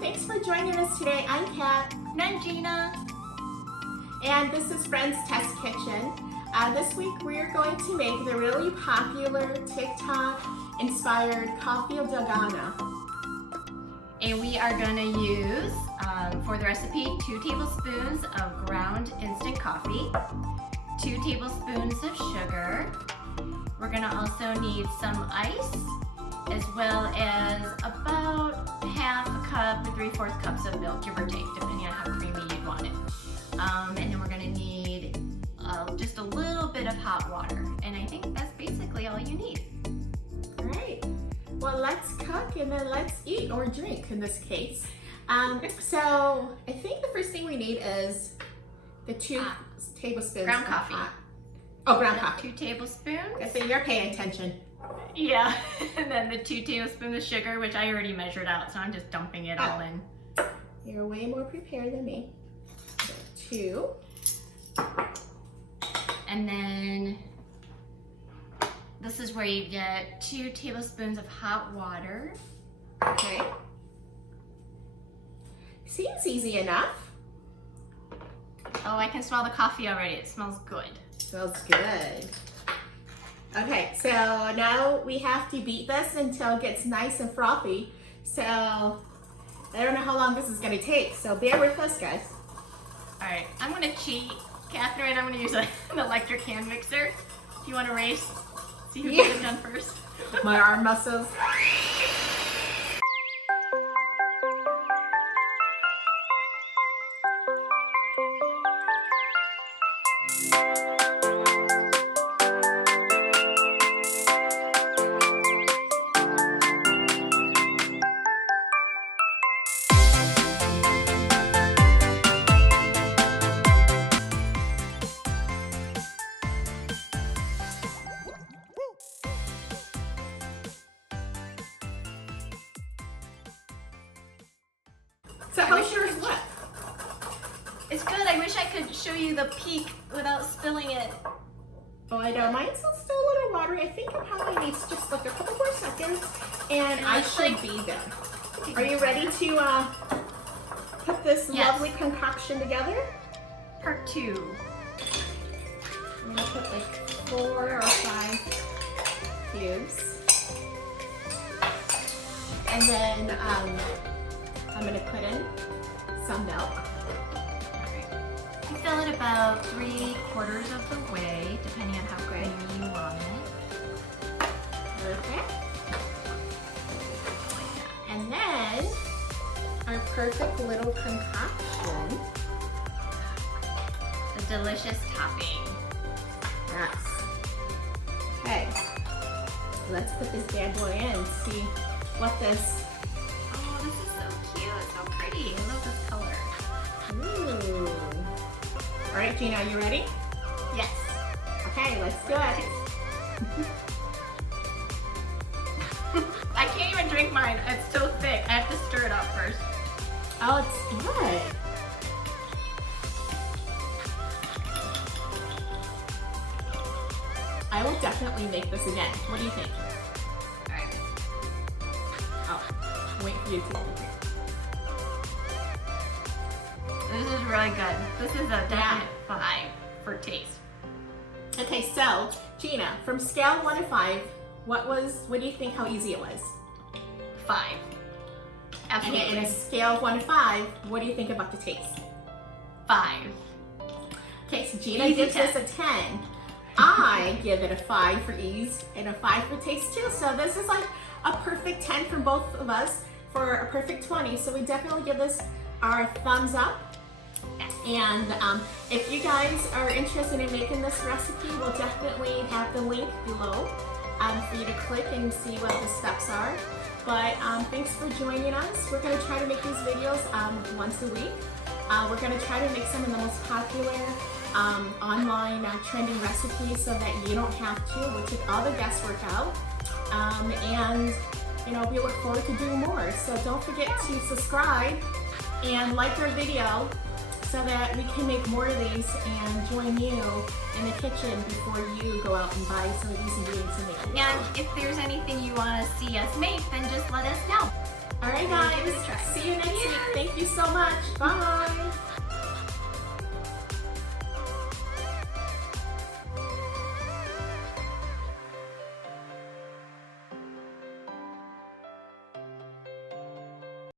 thanks for joining us today. I'm Kat. And I'm Gina. And this is Friends Test Kitchen. This week we're going to make the really popular TikTok-inspired coffee of Dalgona. And we are going to use, for the recipe, 2 tablespoons of ground instant coffee, 2 tablespoons of sugar. We're going to also need some ice, as well as about half a cup to 3/4 cups of milk, give or take, depending on how creamy you want it. And then we're going to need just a little bit of hot water. And I think that's basically all you need. All right. Well, let's cook and then let's eat or drink in this case. So I think the first thing we need is the 2 tablespoons ground of coffee. hot. Oh, ground coffee. 2 tablespoons. I think you're paying attention. Yeah, and then the 2 tablespoons of sugar, which I already measured out, so I'm just dumping it all in. You're way more prepared than me. So 2. And then this is where you get 2 tablespoons of hot water. Okay. Seems easy enough. Oh, I can smell the coffee already. It smells good. Smells good. Okay, so now we have to beat this until it gets nice and frothy. So I don't know how long this is going to take, so bear with us, guys. All right, I'm going to cheat. Catherine, I'm going to use an electric hand mixer. Do you want to race? See who gets it done first? My arm muscles. So how's yours look? It's good. I wish I could show you the peak without spilling it. Oh, I know. Mine's still a little watery. I think it probably needs just like a couple more seconds, and I should be there. Are you ready to put this lovely concoction together? Part 2. I'm gonna put like 4 or 5 cubes, and then I'm gonna put in some milk. You fill it about 3/4 of the way, depending on how creamy you want it. Perfect. And then our perfect little concoction. The delicious topping. Yes. Okay. Let's put this bad boy in and see what this. Oh, this is so cute. It's so pretty. I love this color. Ooh. All right, Gina, are you ready? Yes. Okay, let's do it. I can't even drink mine. It's so thick. I have to stir it up first. Oh, it's good. I will definitely make this again. What do you think? All right. Oh, wait for you to. This is really good. This is a definite 5 for taste. Okay, so Gina, from scale 1 to 5, what do you think how easy it was? 5. Absolutely. Okay, in a scale of 1 to 5, what do you think about the taste? 5. Okay, so Gina Easy gives 10. this a 10. I give it a 5 for ease and a 5 for taste too. So this is like a perfect 10 for both of us for a perfect 20. So we definitely give this our thumbs up. And if you guys are interested in making this recipe, we'll definitely have the link below for you to click and see what the steps are. But thanks for joining us. We're going to try to make these videos once a week. We're going to try to make some of the most popular online trending recipes so that you don't have to. We'll take all the guesswork out. And you know, we look forward to doing more. So don't forget to subscribe and like our video so that we can make more of these and join you in the kitchen before you go out and buy some of these ingredients and make it. And if there's anything you want to see us make, then just let us know. All right, guys. See you next week. Thank you so much. Bye.